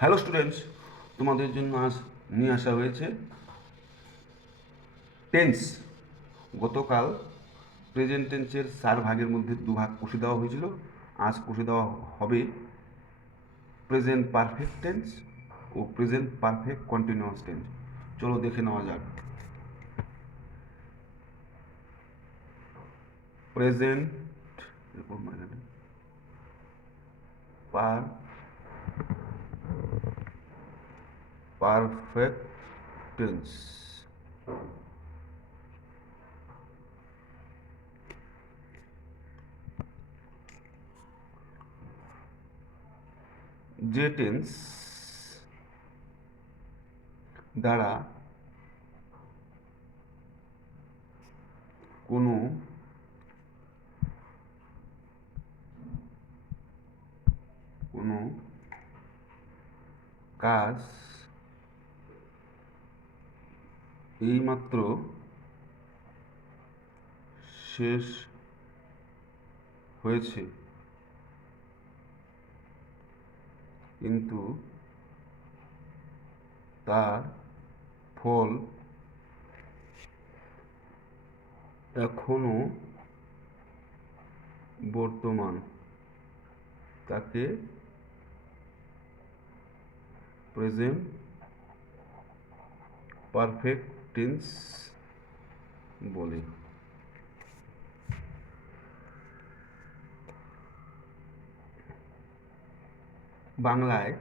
Hello students, তোমাদের জন্য আজ নিয়ে আসা হয়েছে টেন্স। গতকাল প্রেজেন্ট টেন্সের 4 ভাগের মধ্যে 2 ভাগ কষে দেওয়া হয়েছিল। আজ কষে দেওয়া হবে প্রেজেন্ট পারফেক্ট টেন্স ও প্রেজেন্ট পারফেক্ট কন্টিনিউয়াস টেন্স। চলো দেখে নেওয়া যাক। Present perfect tense. যে টেন্স দ্বারা কোনো কোনো কাজ এইমাত্র শেষ হয়েছে, কিন্তু তার ফল এখনো বর্তমান, তাকে প্রেজেন্ট পারফেক্ট টেন্স বলে। বাংলায়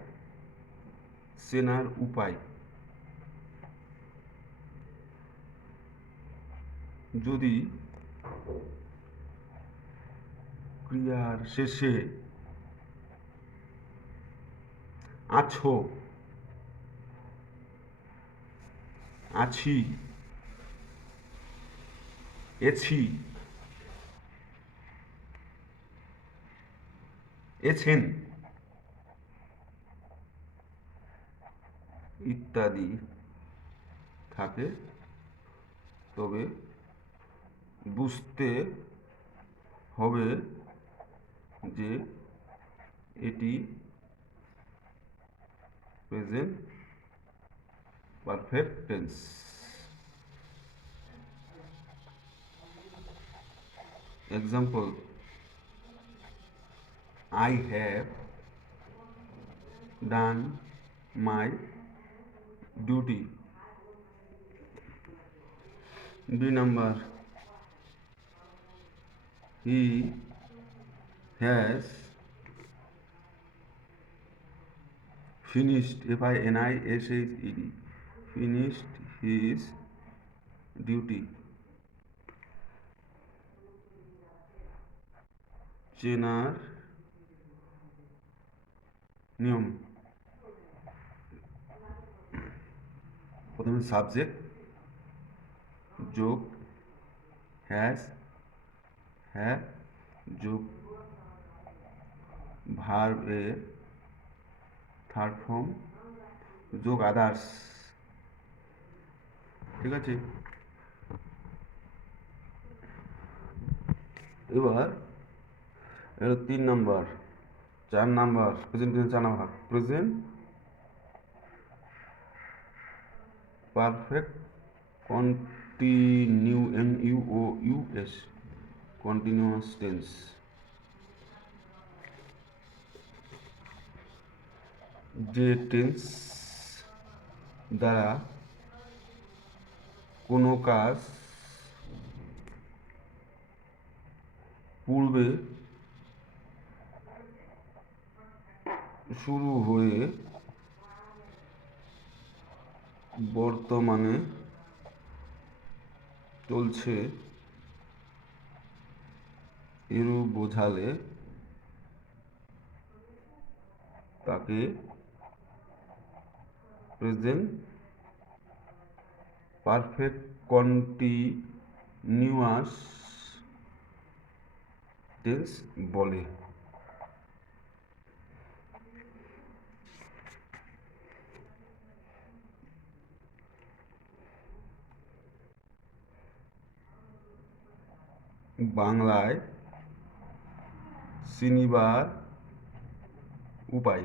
চেনার উপায়: যদি ক্রিয়ার শেষে আছো, আছি, এছি, এছেন ইত্যাদি থাকে, তবে বুঝতে হবে যে এটি present perfect tense. Example: I have done my duty. B number: he has finished, finished, finished his duty. চেনার নিয়ম: প্রথমে সাবজেক্ট যোগ হ্যাজ, হ্যাভ যোগ ভার্ব এর থার্ড ফর্ম যোগ আদার্স। ঠিক আছে, এবার এর 3 number, 4 number present tense 4 number present perfect continuous continuous tense. যে টেন্স দ্বারা কোনো কাজ পূর্বে শুরু হয়ে বর্তমানে চলছে, এরূপ বোঝালে তাকে প্রেজেন্ট পারফেক্ট কন্টিনিউয়াস টেন্স বলে। বাংলায় চিনিবার উপায়: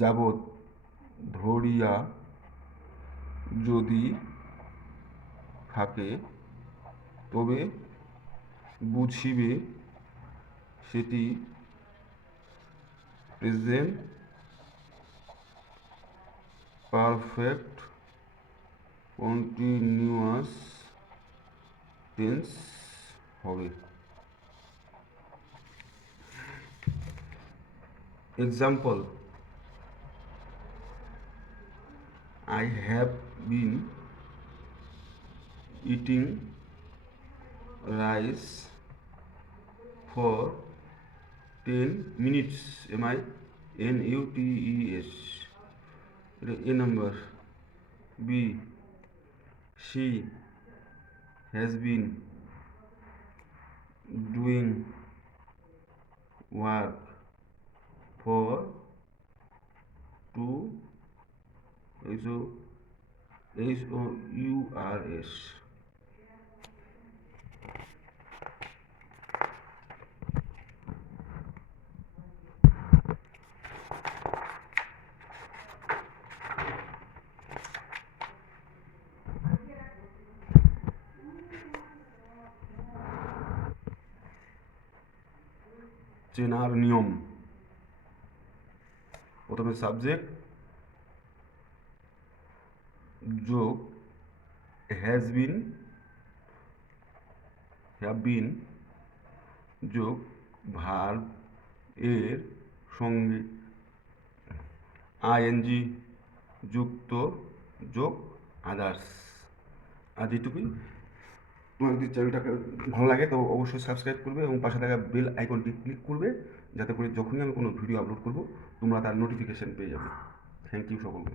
যাবৎ ধরিয়া যদি থাকে তবে বুঝিবে সেটি প্রেজেন্ট পারফেক্ট কন্টিনিউয়াস টেন্স হবে। Example, I have been eating rice for 10 minutes. MINUTES. A number. B. She has been doing work for 2 HOURS. চেনার নিয়ম, প্রথমে সাবজেক্ট যোগ হ্যাজ বিন যোগ ভার্ব এর সঙ্গে আইএনজি যুক্ত যোগ আদার্স। আজ এইটুকুই। তোমার যদি চ্যানেলটাকে ভালো লাগে তো অবশ্যই সাবস্ক্রাইব করবে এবং পাশে থাকা বেল আইকনটি ক্লিক করবে, যাতে করে যখনই আমি কোনো ভিডিও আপলোড করব তোমরা তার নোটিফিকেশান পেয়ে যাবে। থ্যাংক ইউ সকলকে।